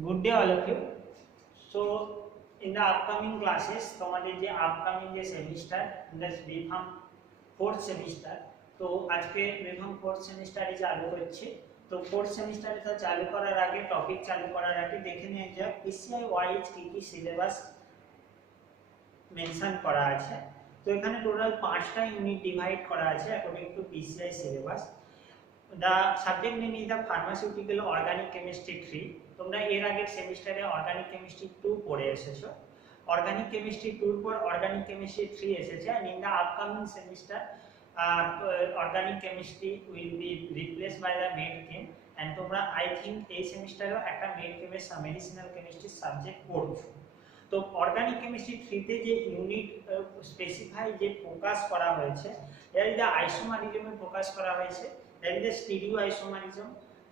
Good day all of you. So in the upcoming classes তোমাদের যে upcoming যে semester that BPharm fourth semester, তো আজকে BPharm fourth semester চালু হচ্ছে। তো fourth semester এটা চালু করার আগে টপিক চালু করার আগে দেখে নিয়ে যাক PCI ওয়াইজ কি কি সিলেবাস মেনশন করা আছে। তো এখানে টোটাল 5টা ইউনিট ডিভাইড করা আছে according to PCI syllabus. The subject name is the pharmaceutical organic chemistry 3. তোমরা এর আগের সেমিস্টারে অর্গানিক কেমিস্ট্রি 2 পড়ে এসেছো। অর্গানিক কেমিস্ট্রি 2 পর অর্গানিক কেমিস্ট্রি 3 এসেছে and in the upcoming semester organic chemistry will be replaced by the med chem and তোমরা I think এই সেমিস্টারেও একটা med chem এর মেডিসিনাল কেমিস্ট্রি সাবজেক্ট পড়ছো। তো অর্গানিক কেমিস্ট্রি 3 তে যে ইউনিট স্পেসিফাই যে ফোকাস করা হয়েছে এর যে আইসোমারিজমে ফোকাস করা হয়েছে, that is the stereoisomerism.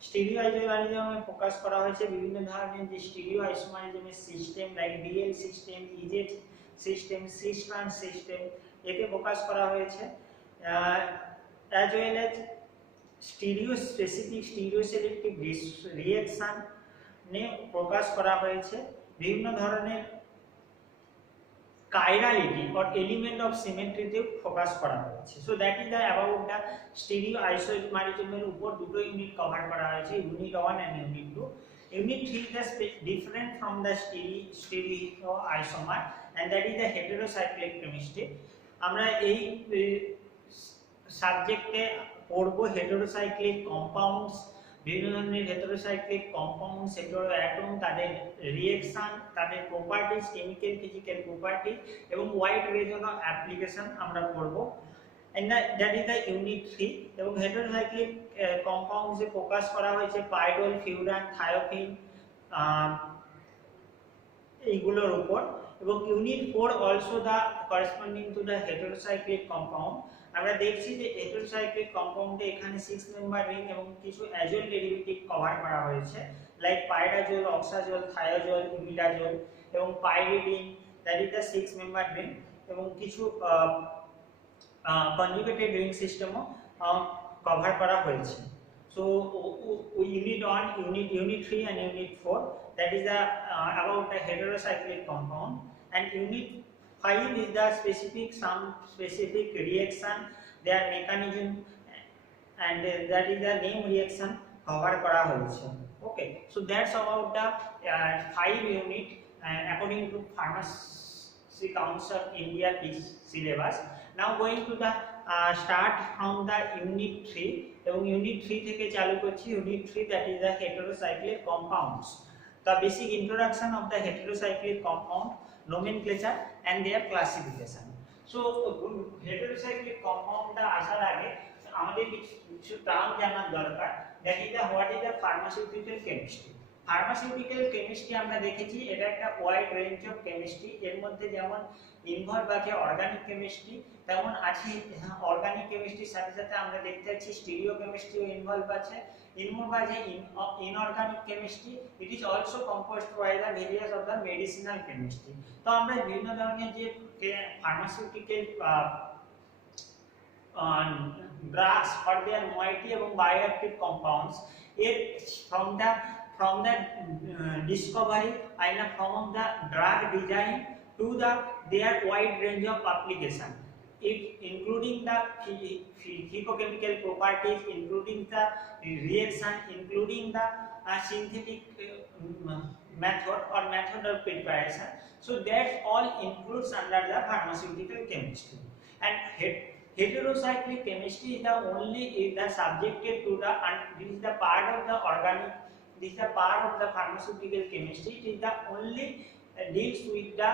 স্টিরিওআইসোমারিজমে ফোকাস করা হয়েছে বিভিন্ন ধরনের যে স্টিরিওআইসোমারিজমের system like DL system, EZ system, cis trans system এতে ফোকাস করা হয়েছে as well as stereo specific stereo selective reaction নে ফোকাস করা হয়েছে, বিভিন্ন ধরনের chirality or element of symmetry তে ফোকাস করা হয়েছে। So that is the about the stereo আইসোমারিজমের উপর দুটো ইউনিট কভার করা হয়েছে, unit 1 and unit 2। Unit 3 is different from the stereoisomer and that is the heterocyclic chemistry. আমরা এই সাবজেক্টে পড়ব হেটেরোসাইক্লিক কম্পাউন্ডস, বিভিন্ন ধরনের হেটেরোসাইক্লিক কম্পাউন্ডস, হেটেরো অ্যাটম, তাদের রিঅ্যাকশন, তাদের প্রপার্টিজ, কেমিক্যাল ফিজিক্যাল প্রপার্টি এবং ওয়াইড রেঞ্জ অফ অ্যাপ্লিকেশন আমরা পড়ব। And that is the unit 3। এবং হেটেরোসাইক্লিক কম্পাউন্ডস এ ফোকাস করা হয়েছে পাইরোল, ফিউরান, থায়োফিন এইগুলোর উপর। এবং ইউনিট 4 also the corresponding to the heterocyclic compound. আমরা দেখছি যে হেটেরোসাইক্লিক কম্পাউন্ডে এখানে 6 মেম্বার রিং এবং কিছু অ্যাজোল ডেরিভেটিভ কভার করা হয়েছে লাইক পাইরাজোল, অক্সাজোল, থায়োজোল, ইমিডাজোল এবং pyridine, that is the 6 member ring এবং কিছু কনজুগেটেড রিং সিস্টেমও কভার করা হয়েছে। So unit 1, unit 3 and unit 4, that is the about the heterocyclic compound, and unit 5 is the some specific reaction, their mechanism, and that is the name reaction cover kora hoyeche. Okay, so that's about the 5 unit according to Pharmacy Council of India syllabus. Now going to the start from the unit 3 এবং ইউনিট 3 থেকে চালু করছি ইউনিট 3, that is the heterocyclic compounds, the basic introduction of the heterocyclic compound, nomenclature and their classification. So heterocyclic compound টা আসার আগে আমাদের কিছু টার্ম জানার দরকার, that is the what is the pharmaceutical chemistry. Pharmaceutical chemistry আমরা দেখেছি এটা একটা ওয়াইড রেঞ্জ অফ কেমিস্ট্রি, এর মধ্যে যেমন ইনভলভ আছে অর্গানিক কেমিস্ট্রি, তেমন আছে অর্গানিক কেমিস্ট্রির সাথে সাথে আমরা দেখতে পাচ্ছি স্টিরিও কেমিস্ট্রিও ইনভলভ আছে, ইনভলভ আছে inorganic chemistry, it is also composed by the various of the medicinal chemistry. তো আমরা বিভিন্ন ধরনের যে pharmaceutical drugs for their moiety এবং বায়োঅ্যাক্টিভ কম্পাউন্ডস এর from the discovery and from the drug design to the their wide range of application, it including the physicochemical properties, including the reaction, including the synthetic method or method of preparation. So that all includes under the pharmaceutical chemistry. And heterocyclic chemistry is the only is the subjected to the, and this is the part of the organic, this is the part of the pharmaceutical chemistry, it is the only deals with the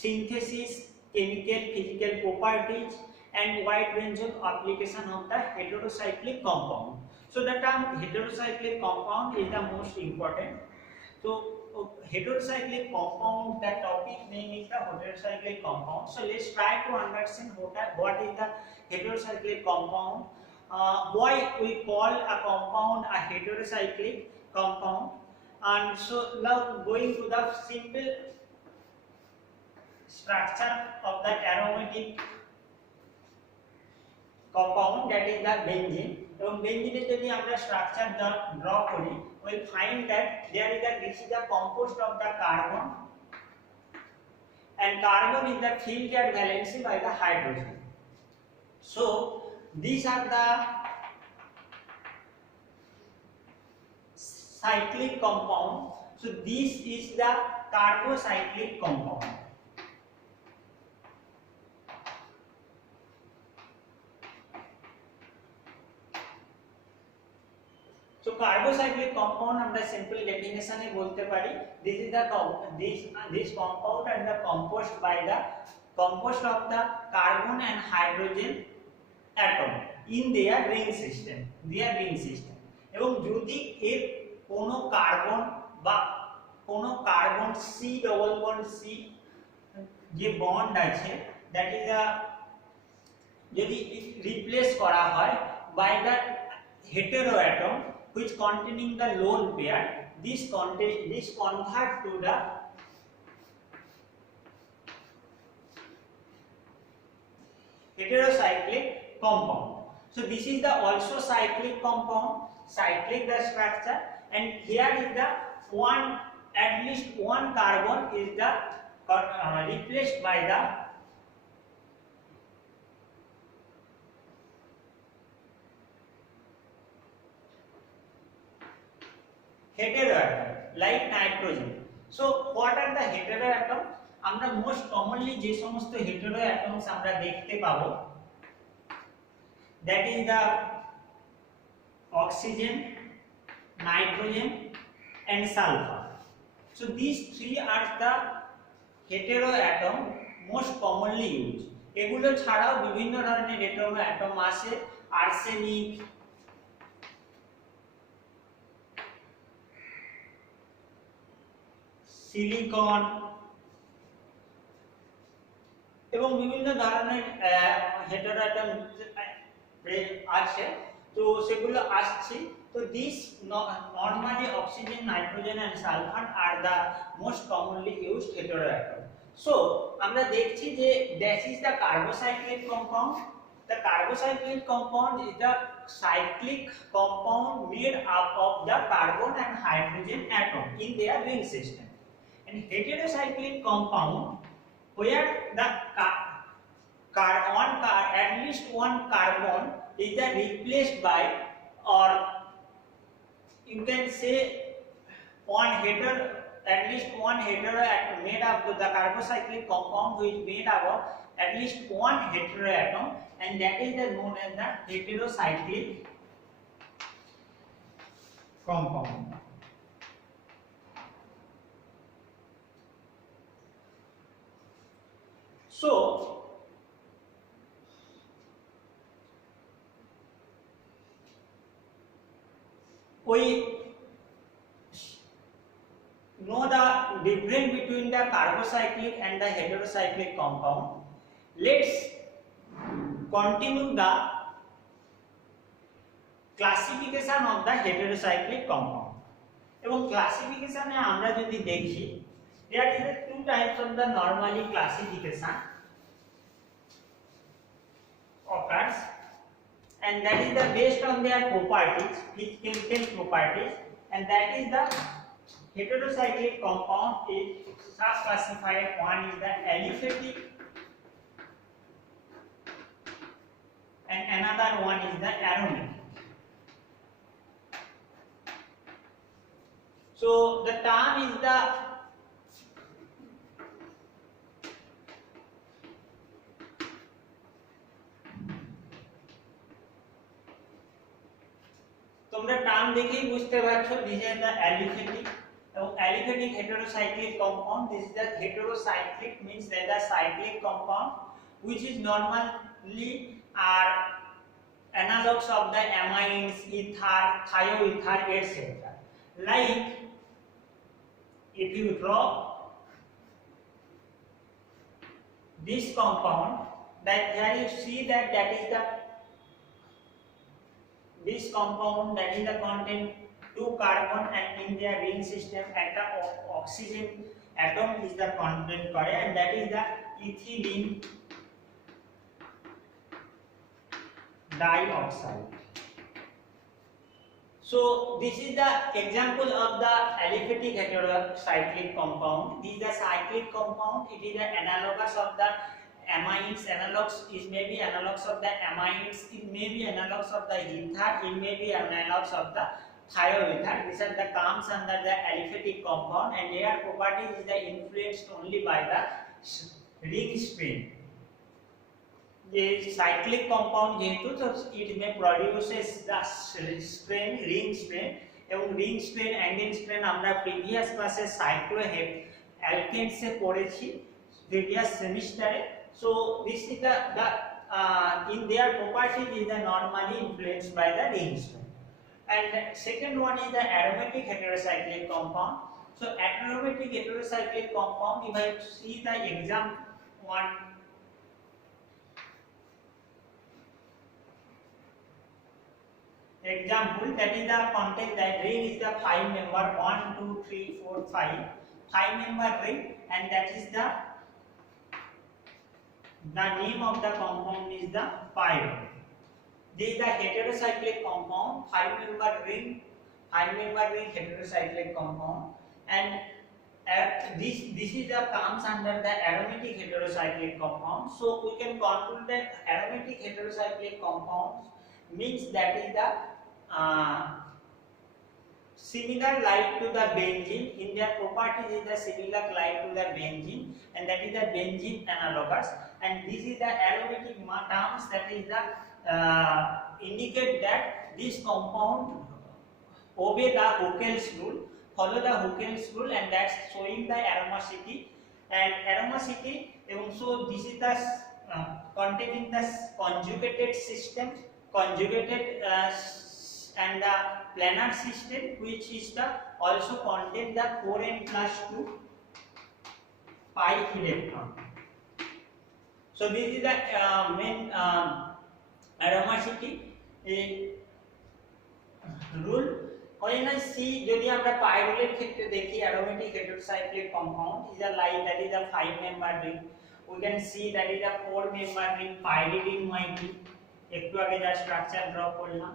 synthesis, chemical physical properties and wide range of application of the heterocyclic compound. So the term heterocyclic compound is the most important. So heterocyclic compound, the topic name is the heterocyclic compound. So let's try to understand what is the heterocyclic compound. Why we call a compound a heterocyclic compound, and so now going to the simple structure of the aromatic compound, that is the benzene. এবং বেঞ্জিনের যদি আমরা structure draw করি we'll find that this is the compost of the carbon, and carbon is the filled at valency by the hydrogen. So these are the cyclic compound. So this is the carbocyclic compound. So carbocyclic compound আমরা simple definition এ বলতে পারি this is the this compound and the composed by the composed of the carbon and hydrogen atom in their ring system, এবং যদি এর কোনো কার্বন বা কোনো carbon C double bond C যে বন্ড আছে that is the যদি রিপ্লেস করা হয় by the heteroatom which containing the lone pair, this convert to the heterocyclic compound. So this is the also cyclic compound, cyclic the structure, and here is the one, at least one carbon is the replaced by the heteroatom like nitrogen. So what are the heteroatom? আমরা most commonly যে সমস্ত heteroatoms আমরা দেখতে পাবো, that is the oxygen, nitrogen and sulfur. So these three are the heteroatom most commonly used. এগুলো ছাড়াও বিভিন্ন ধরনের heteroatom আছে, আর্সেনিক, সিলিকন এবং বিভিন্ন ধরনের হেটেরোঅ্যাটম আছে, তো সেগুলো আসছে। তো this normally oxygen, nitrogen and sulphur are the most commonly used heteroatom. So আমরা দেখছি যে that is the carbocyclic compound. The carbocyclic compound is the cyclic compound made up of the carbon and hydrogen atom in their ring system. And heterocyclic compound where the at least one carbon is the replaced by, or you can say at least one heteroatom made up of the carbocyclic compound which made up of at least one heteroatom, and that is known as the heterocyclic compound. So we know the difference between the carbocyclic and the heterocyclic compound. Let's continue the classification of the heterocyclic compound. এবং ক্লাসিফিকেশনে আমরা যদি দেখি, there is a two types of the normally classification occurs, and that is the based on their properties, which chemical properties, and that is the heterocyclic compound is sub-classified. One is the aliphatic and another one is the aromatic. So the term is the তোমরা টার্ম দেখেই বুঝতে পারছো, this is the aliphatic এবং aliphatic heterocyclic compound. This is the heterocyclic means that the cyclic compound which is normally are analogues of the amines, ether, thioether, etc. Like if you draw this compound, that here you see that is the this compound that is the contain two carbon and in their ring system at the oxygen atom is the content করে, and that is the ethylene dioxide. So this is the example of the aliphatic heterocyclic compound. This is the cyclic compound. It is the analogous of the amines. Analogs is maybe analogs of the amines. It may be analogs of the ether. It may be analogs of the thioether. These are the comes under the aliphatic compound, and their properties is the influenced only by the ring spin. The cyclic compound যেহেতু তো it may produces the strain ring strain এবং ring strain angle strain আমরা previous ক্লাসে সাইক্লোহেপ alkanes এ পড়েছি previous semester. So this is the in their properties is the normally influenced by the ring strain. And second one is the aromatic heterocyclic compound. So aromatic heterocyclic compound, if I see the example one example, that is the context that ring is the 5 member 1 2 3 4 5 member ring, and that is the name of the compound is the pyrrole. This is the heterocyclic compound, 5 member ring heterocyclic compound, and this is the comes under the aromatic heterocyclic compound. So we can conclude that aromatic heterocyclic compounds means that is the similar like to the benzene. In their properties is the similar like to the benzene, and that is the benzene analogous. And this is the aromatic terms, that is the indicate that this compound obey the Huckel's rule, follow the Huckel's rule, and that's showing the aromacity and aromacity. So this is the containing the conjugated system, conjugated and the planar system, which is the also contain the 4n+2 pi electron. So this is the main aromacity rule. When I see যদি আমরা পাইরোলের ক্ষেত্রে দেখি aromatic heterocyclic compound is a like that is a 5 member ring. We can see that is a 4 member ring pyridine moiety. একটু আগে যা structure draw করলাম,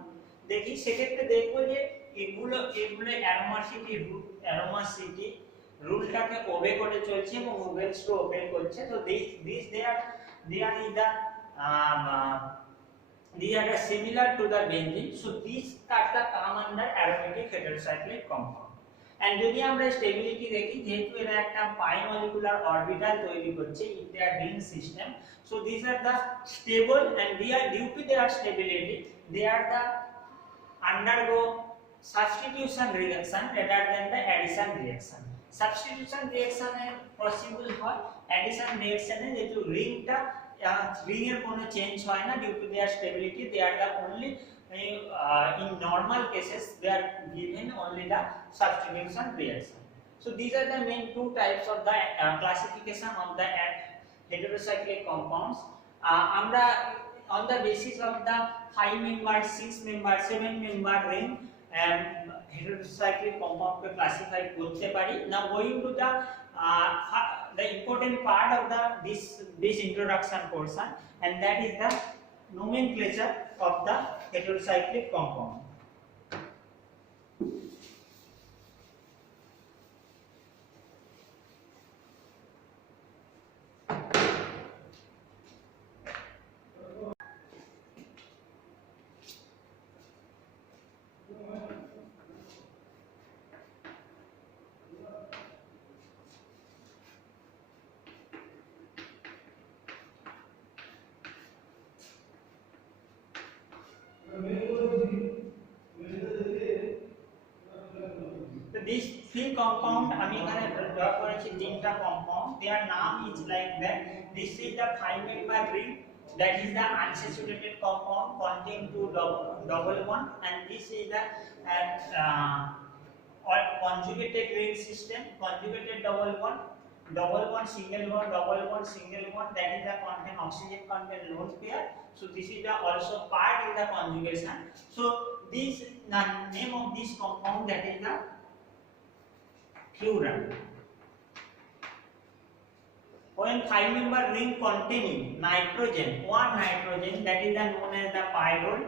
দেখি সেক্ষেত্রে দেখব যে এগুলো অ্যারোমাসিটি রুলটাকে ওবে করে চলছে এবং হুগেলস ল ওবে করছে. তো these they are the similar to the benzene. So these are the come under aromatic heterocyclic compound. And যদি আমরা স্টেবিলিটি দেখি, যেহেতু এরা একটা পাই মলিকুলার অরবিটাল তৈরি করছে in their ring system, so these are the stable, and they are due to their stability they are the undergo substitution reaction rather than the addition reaction. Substitution reaction এ পসিবল হয়, addition reaction এ যেহেতু রিংটা ring এর কোনো চেঞ্জ হয় না due to their stability, they are the only in normal cases they are given only the substitution reaction. So these are the main two types of the classification of the heterocyclic compounds. আমরা on the basis of the 5 member 6 member 7 member ring heterocyclic compound को classify করতে পারি. Now going to the important part of this introduction portion, and that is the nomenclature of the heterocyclic compound. These three compound আমি এখানে ড্র করেছি তিনটা compound, their name is like that. This is the 5 member ring, that is the unsaturated compound contain two double bond, and this is the conjugated ring system, conjugated double bond single bond double bond single bond, that is the contain oxygen contain lone pair. So this is the also part in the conjugation. So this the name of this compound, that is the fluorine. When 5 member ring containing nitrogen, one nitrogen, that is the known as the pyrrole.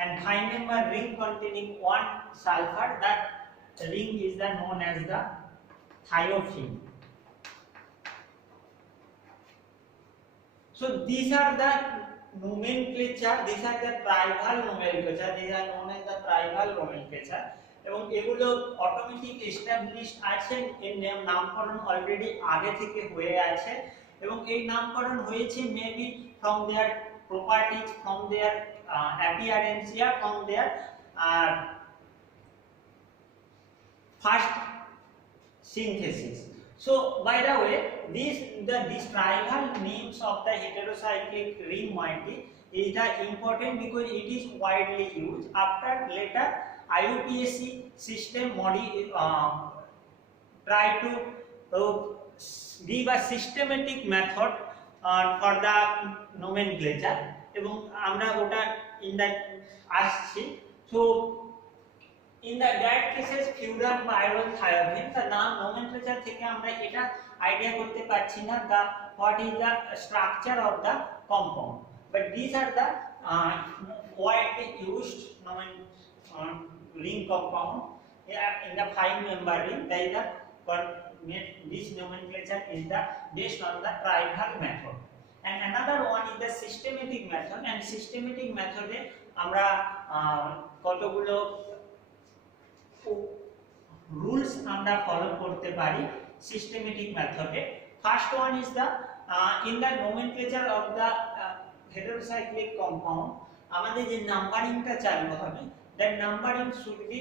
and 5-member ring containing 1 sulfur, that ring is known as the thiophene. So these are the nomenclature, these are the tribal nomenclature, these are known as the tribal nomenclature, এবং এগুলো automatic established আছে, এর নামকরণ অলরেডি আগে থেকে হয়ে আছে, এবং এই নামকরণ হয়েছে maybe from their properties, from their appearance, या from their first synthesis. So by the way, these tribal names of the heterocyclic ring moiety is the important because it is widely used. After later IUPAC system try to give a systematic method for the nomenclature, এবং আমরা ওটা in that আসছি. So in the that cases furan pyrrole thiophene, the নাম nomenclature থেকে আমরা এটা আইডিয়া করতে পারছি না the what is the structure of the compound, but these are the widely used ring compound in the 5-member ring. That is the this nomenclature is the based on the tribal method, and another one is the systematic method. And systematic method এ আমরা কতগুলো rules আমরা ফলো করতে পারি systematic method A. First one is the in the nomenclature of the heterocyclic compound আমাদের যে নাম্বারিংটা চালু হবে, that numbering should be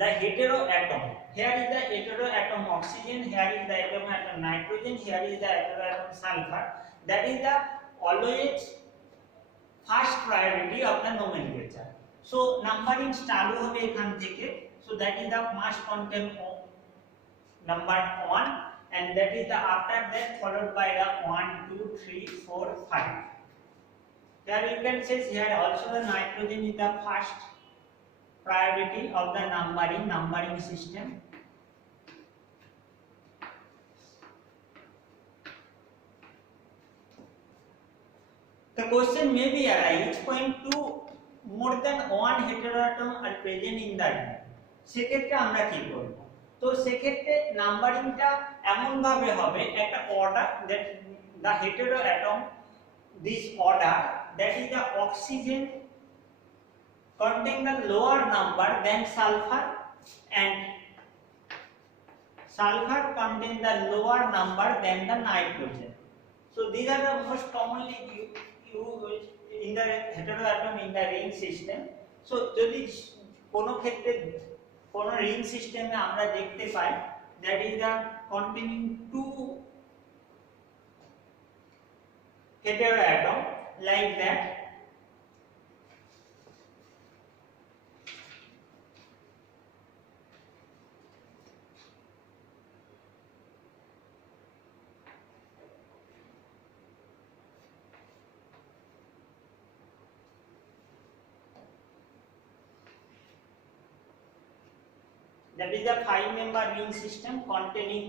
the heteroatom. Here is the heteroatom oxygen, here is the heteroatom nitrogen, here is the heteroatom sulfur. That is the always first priority of the nomenclature. So numbering চালু হবে এখান থেকে, so that is the must contain number 1, and that is the after that followed by the 1 2 3 4 5. Here you can say here also the nitrogen is the first priority of the numbering system. The question may be arise when more than one heteroatom are present in the ring. সেক্ষেত্রে আমরা কি করব? তো সেক্ষেত্রে নাম্বারিংটা এমন ভাবে হবে একটা order, that the heteroatom, this order, that is the oxygen contain the lower number than sulfur, and sulfur contain the lower number than the nitrogen. So these are the most commonly used in the heteroatom in the ring system. So যদি কোনো ক্ষেত্রে কোনো রিং সিস্টেমে আমরা দেখতে পাই that is the containing 2 heteroatom like that, that is the 5-member ring system containing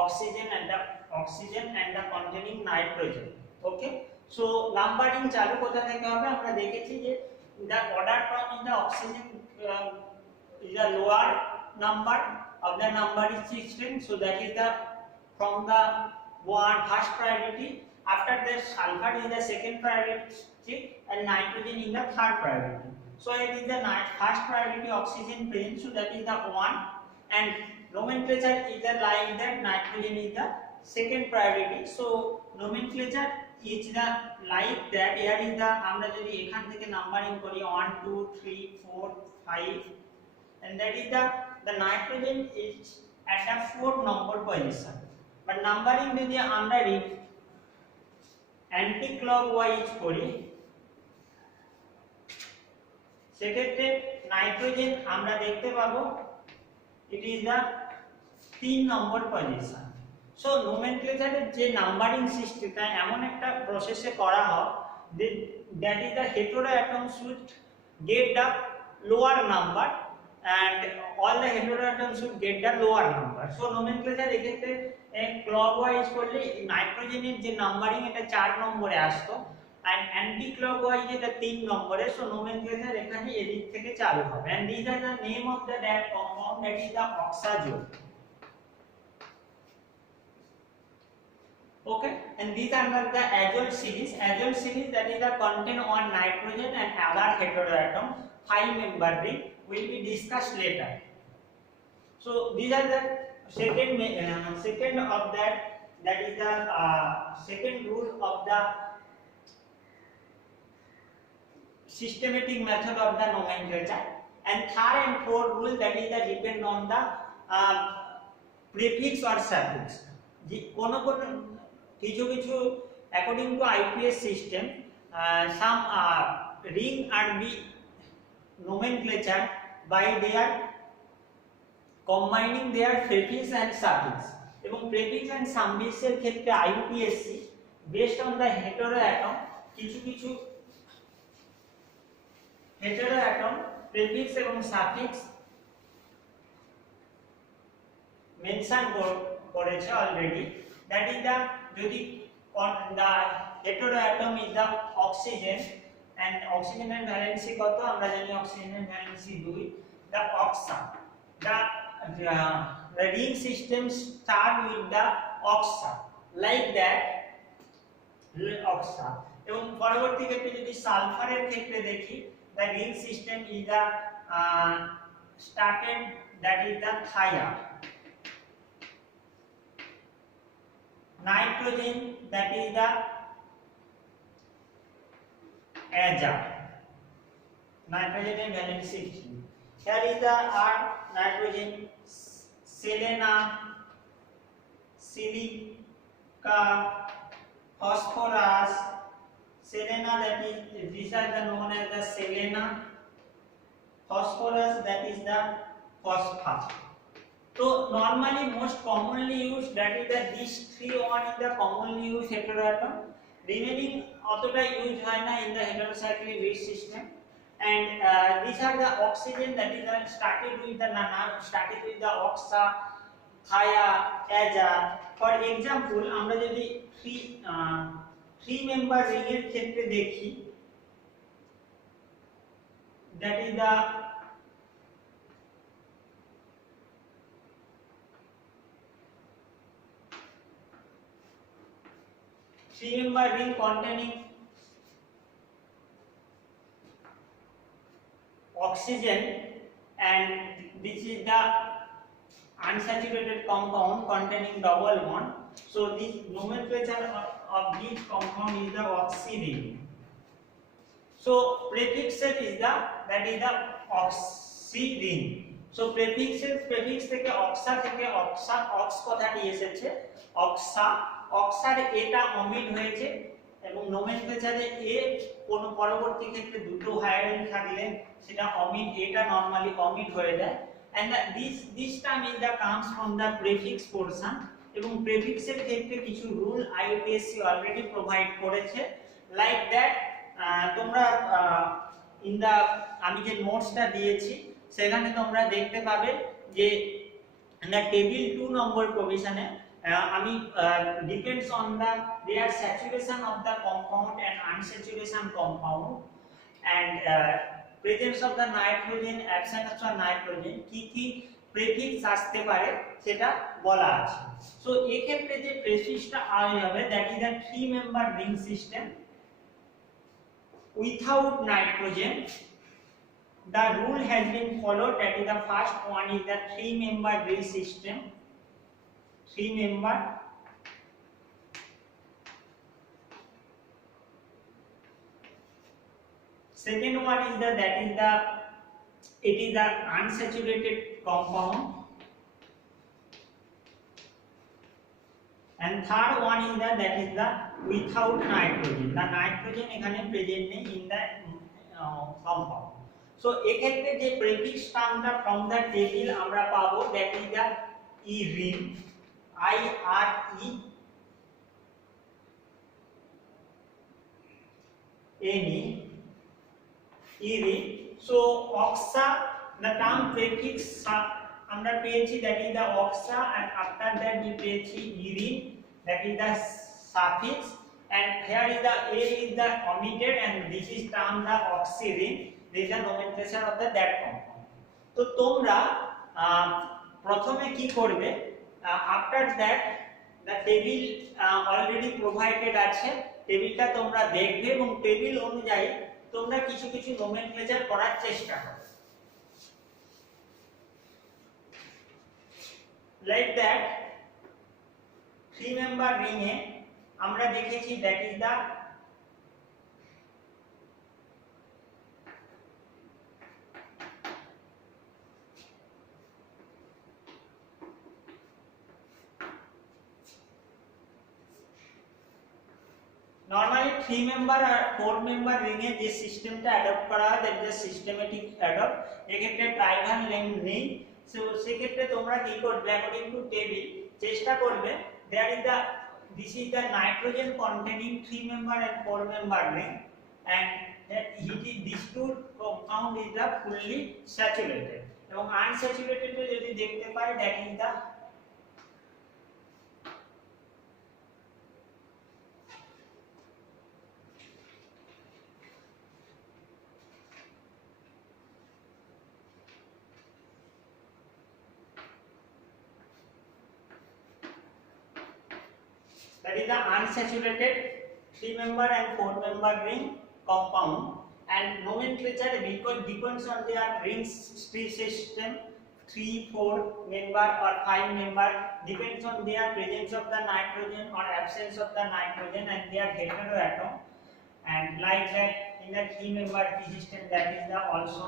oxygen and the containing nitrogen. Okay, so numbering চালু কোথা থেকে হবে? আমরা দেখেছি যে the order from the oxygen is the lower number of the numbering system, so that is the from the first priority. After that sulfur is the second priority and nitrogen is the third priority. So it is the first priority oxygen present, so that is the 1, and nomenclature is the like that nitrogen is the second priority. So nomenclature is the like that. Here is the আমরা যদি এখান থেকে নাম্বারিং করি 1 2 3 4 5, and that is the nitrogen is at the 4th number position. But numbering যদি আমরা anti clockwise করি, সেক্ষেত্রে নাইট্রোজেন আমরা দেখতে পাবো it is the 3 number position. So নোমেনক্লেচারের যে নাম্বারিং সিস্টেমটা এমন একটা প্রসেসে করা হয় that is the heteroatom should get the lower number and all the heteroatoms should get the lower number. So nomenclature এক্ষেত্রে ক্লকওয়াইজ করলে নাইট্রোজেনের যে নাম্বারিং এটা 4 নম্বরে আসতো, and anti-clockwise যেটা 3 নম্বরে, so nomenclature এখানে এদিক থেকে চালু হবে, and these are the name of the that compound, that is the oxazole. Okay, and these are the azole series. Azole series, that is the contain one nitrogen and other heteroatom, 5 member ring, will be discussed later. So these are the second of that is the second rule of the systematic method of the nomenclature, and third and fourth rule, that is the depend on the prefix or suffix. কোনো কিছু according to IPS system, some ring are be nomenclature by their combining their prefix and suffix, এবং prefix and suffix এর ক্ষেত্রে IUPAC based on the heteroatom কিছু heteroatom prefix এবং suffix mention করেছে already, that is the যদি the heteroatom is the oxygen, and oxygen এর ভ্যালেন্সি কত আমরা জানি, oxygen এর ভ্যালেন্সি 2, the oxa, the ring system start with the oxa, like that oxa, এবং পরবর্তী ক্ষেত্রে যদি সালফারের ক্ষেত্রে দেখি, the ring system is the started, that is the thia, nitrogen, that is the aza, nitrogen and valency 3. Here is the R, nitrogen, selena, silica, phosphorus, selena, that is, these are the known as the selena, phosphorus, that is the phosphate. So normally most commonly used, that is the these three one is the commonly used heteroatom, remaining অতটা ইউজ হয় না in the heterocyclic base system, and these are the oxygen, that is started with the oxa, thia, aza. For example, আমরা যদি 3 member ring এর ক্ষেত্রে দেখি, that is the three-member ring containing oxygen, and this is the unsaturated compound containing double bond. So this nomenclature of this compound is the oxy ring. So prefix set is the, that is the oxy ring. So prefix থেকে oxa থেকে ox কথাটি এসেছে, oxa, অক্সার এটা অমিট হয়েছে, এবং নোমেনক্লেচারে এ কোন পরবর্তী ক্ষেত্রে দুটো হাইড্রোজেন থাকলে সেটা অমিট, এটা নরমালি অমিট হয়ে যায়, and this term is the comes from the prefix portion, এবং prefix এর ক্ষেত্রে কিছু রুল IUPAC অলরেডি প্রোভাইড করেছে, লাইক দ্যাট তোমরা ইন দা আমি যে নোটসটা দিয়েছি সেখানে তোমরা দেখতে পাবে যে টেবিল 2 নম্বর প্রভিশনে আমি depends on the their saturation of the compound and unsaturation compound, and presence of the nitrogen, absence of the nitrogen, কি prefix আসতে পারে সেটা বলা আছে। সো এই ক্ষেত্রে যে prefixটা হবে, that is a 3-member ring system without nitrogen. The rule has been followed, that is the first one is the 3-member ring system, 3-member, second one is the, that is the, it is the unsaturated compound, and third one is the, that is the without nitrogen, the nitrogen এখানে প্রেজেন্ট নেই in the compound. So এক্ষেত্রে যে prefix টার্মটা from the table আমরা পাবো, that is the ring, ring. So oxa, the term prefix আমরা পেয়েছি, that is the oxa, and after that we পেয়েছি ring, that is the suffix, and here is the A is the omitted and this is termed the oxyring. This is the nomenclature of the that compound. তো তোমরা প্রথমে কি করবে, after that the table already provided আছে, টেবিলটা তোমরা দেখবে এবং টেবিল অনুযায়ী তোমরা কিছু কিছু নোমেনক্লেচার করার চেষ্টা করো। লাইক দ্যাট 3 মেম্বার রিং এ আমরা দেখেছি that is the normally 3 member আর 4 মেম্বার রিং এ যে সিস্টেমটা অ্যাডপ্ট করা হয় দ্যাট ইজ সিস্টেমেটিক অ্যাডপ্ট। এক্ষেত্রে ট্রাইভাল রিং নেই, সো সেক্ষেত্রে তোমরা কি করবে, অ্যাকর্ডিং টু টেবিল চেষ্টা করবে that is the this is the nitrogen containing 3 member and 4 member ring and that these two compound is the fully saturated এবং unsaturated যদি দেখতে পাই that is the unsaturated 3 member and 4 member ring compound and nomenclature because depends on their ring system 3, 4 member or 5 member depends on their presence of the nitrogen or absence of the nitrogen and their heteroatom, and like that in the 3 member system that is the also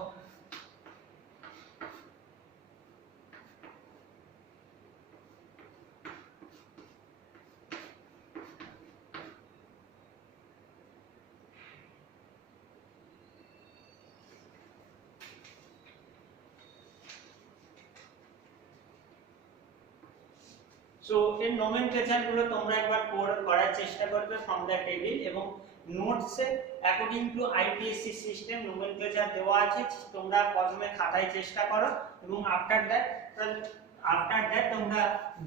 so এই নোমেনক্লেচার গুলো তোমরা একবার করার চেষ্টা করবে from the table এবং নোটসে according to IUPAC system nomenclature দেওয়া আছে, তোমরা প্রথমে খাতায় চেষ্টা করো এবং আফটার দ্যাট তোমরা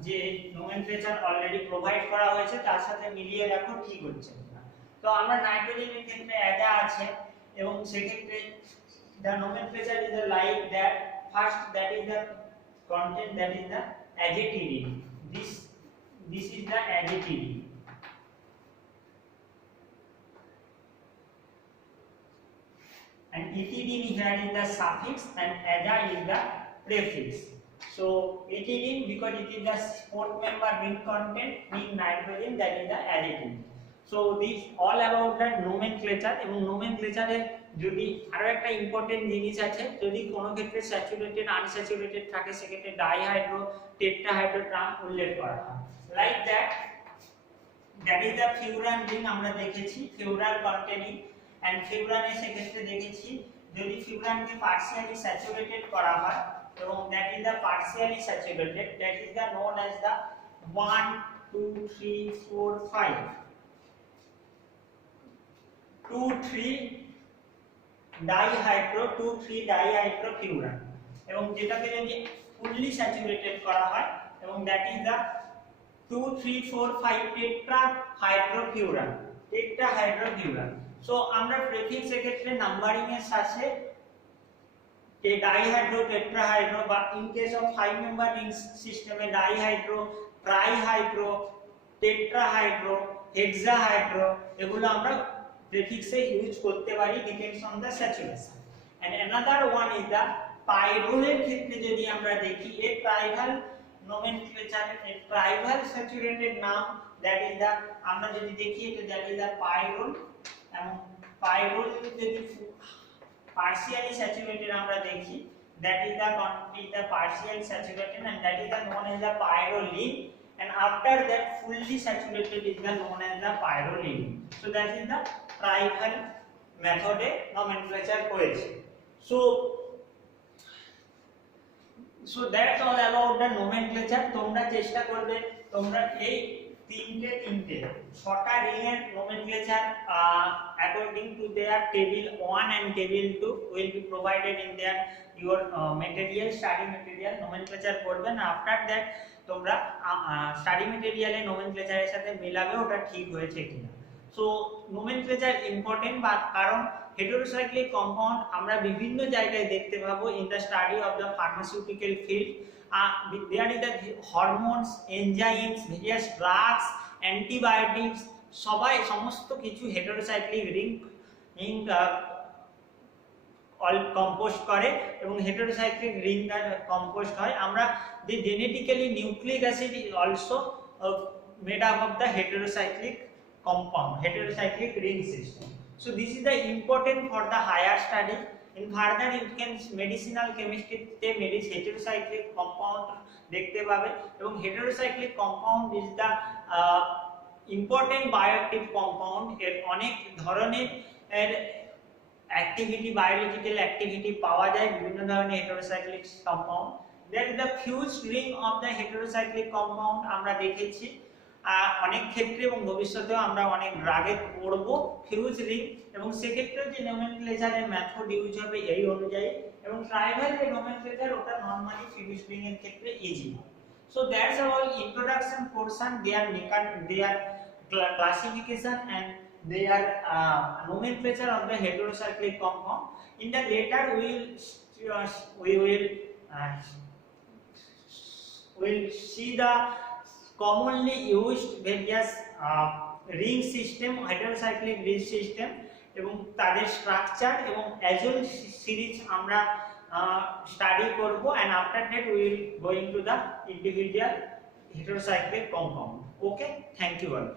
যে নোমেনক্লেচার অলরেডি প্রোভাইড করা হয়েছে তার সাথে মিলিয়ে রাখো ঠিক হচ্ছে কিনা। তো আমরা নাইট্রোজেনের ক্ষেত্রে অ্যাজা আছে এবং সেক্ষেত্রে the nomenclature is like that. First that is the content, that is the adjective. This is the adjective and etidine here is the suffix and aja is the prefix. So etidine because it is the fourth member ring content being nitrogen, that is the adjective. So this all about that nomenclature এবং nomenclature এর যদি আরো একটা ইম্পর্টেন্ট জিনিস আছে, যদি কোনো ক্ষেত্রে স্যাচুরেটেড আনস্যাচুরেটেড থাকে সেক্ষেত্রে ডাইহাইড্রো টেট্রাহাইড্রো টার্ম উল্লেখ করা হয়। Like that is the furan ring আমরা দেখেছি ফিউরাল কন্টেনিং এন্ড ফিউরানে সেক্ষেত্রে দেখেছি যদি ফিউরানকে পার্শিয়ালি স্যাচুরেটেড করা হয় এবং that is the partially saturated, that is the known as the 1 2 3 4 5 2 3 ডাইহাইড্রো 2 3 ডাইহাইড্রোফিউরান এবং যেটাকে যদি ফুললি স্যাচুরেটেড করা হয় এবং দ্যাট ইজ দ্য 2 3 4 5 টেট্রাহাইড্রোফিউরান টেট্রাহাইড্রোফিউরান। সো আমরা প্রেফিক্স এর ক্ষেত্রে নাম্বারিং এর সাথে ডাইহাইড্রো টেট্রাহাইড্রো বা in case of 5 member ring সিস্টেমে ডাইহাইড্রো ট্রাইহাইড্রো টেট্রাহাইড্রো হেক্সাহাইড্রো এগুলো আমরা প্রেফিক্সে ইউজ করতে পারি depends on the saturation. And another one is the পাইরোলের ক্ষেত্রে যদি আমরা দেখি a trivial nomenclature a trivial saturated নাম দ্যাট ইজ দা আমরা যদি দেখি এটা দ্যাট ইজ দা পাইরোল এবং পাইরোল যদি পার্শিয়ালি স্যাচুরেটেড আমরা দেখি that is the partially saturated and that is the known as the pyrroline and after that fully saturated is the known as the pyroline. So that is the tribal method e nomenclature hoyeche. So that's all about the nomenclature. তোমরা চেষ্টা করবে তোমরা এই তিনটে ছটা রিং এর nomenclature according to their table 1 and table 2 will be provided in their your material study material nomenclature করবেন। after that তোমরা স্টাডি ম্যাটেরিয়ালে নোমেনক্লেচারের সাথে মেলাবে ওটা ঠিক হয়েছে কিনা। সো নোমেনক্লেচার ইম্পর্টেন্ট, বা কারণ হেটেরোসাইক্লিক কম্পাউন্ড আমরা বিভিন্ন জায়গায় দেখতে পাবো in the study of the pharmaceutical field. There is the hormones, enzymes, various drugs, antibiotics, সমস্ত কিছু হেটেরোসাইক্লিক রিং অল কম্পোস্ট করে এবং হেটেরোসাইক্লিক রিং কম্পোস্ট হয়। আমরা the genetically nucleic acid is also made up of the heterocyclic compound, heterocyclic ring system. So this is the important for the higher study. In further you can medicinal chemistry te heterocyclic compound দেখতে পাবে এবং heterocyclic compound is the important bioactive compound। এর অনেক ধরনের activity, biological activity পাওয়া যায় বিভিন্ন ধরনের heterocyclic compound. There is the fused ring of the heterocyclic compound আমরা দেখেছি অনেক ক্ষেত্রে এবং ভবিষ্যতেও আমরা অনেক ড্রাগে পড়ব ফিউজ রিং, এবং সেক্ষেত্রে যে নোমেনক্লেচারের মেথড ইউজ হবে এই অনুযায়ী, এবং ট্রাইভাল যে নোমেনক্লেচার ওটা নরমালি ফিউজ রিং এর ক্ষেত্রে easy. So that's all introduction portion, there classification and their nomenclature of the heterocyclic compound. In the later we will see the commonly used various ring system, heterocyclic ring system এবং তাদের স্ট্রাকচার এবং azole series আমরা স্টাডি করব, and after that we will go into the individual heterocyclic compound. Okay, thank you all.